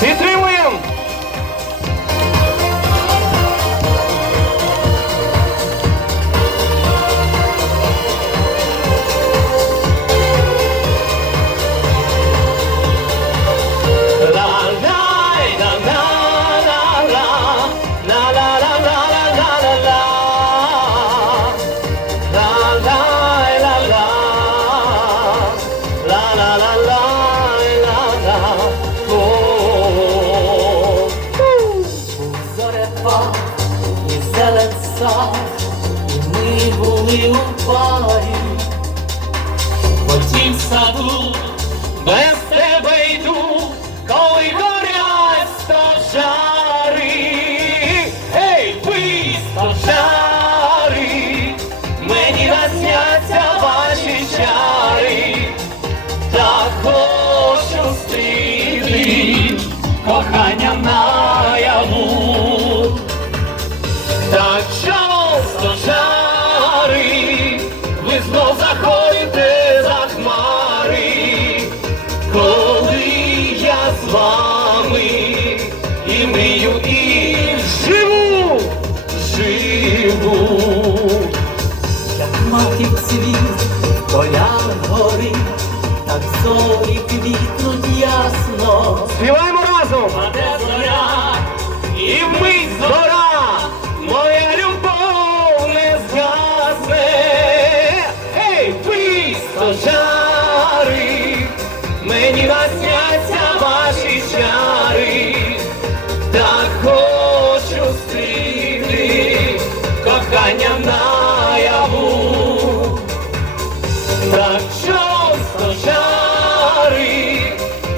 Підтримуємо! І ми були у парі. В саду Без тебе йду, коли горять стожари. Гей, ви мені насняться ваші чари. Та хочу стріти кохання часто жари, ви знов заходите за хмари, коли я з вами і мрію, і живу, живу. як маків цвіт, поля гори, так зорі квітнуть ясно. Співаємо разом! А де зоря, І вмить мені насняться ваші чари, так хочу стріти кохання наяву. Так часто жари,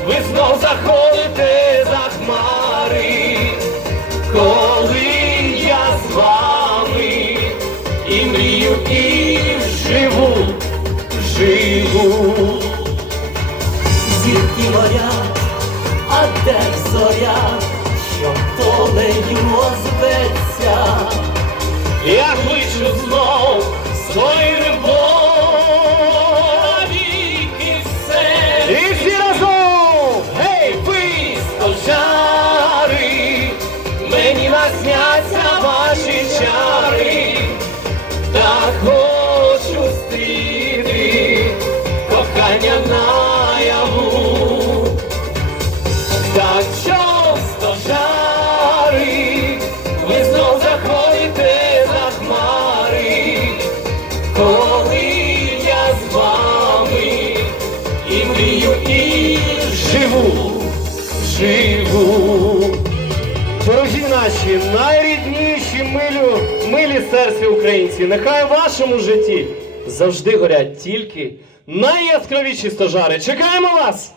ви знов заходите за хмари, коли я з вами і мрію, і живу, живу. Зірки горять, а де ж зоря, що долею озветься. Я кличу знов свою любов і все. І всі разом! Гей, ви стожари, мені насняться ваші чари, так живу. Дорогі наші, найрідніші милю, милі серці українці, нехай в вашому житті завжди горять тільки найяскравіші стожари. Чекаємо вас!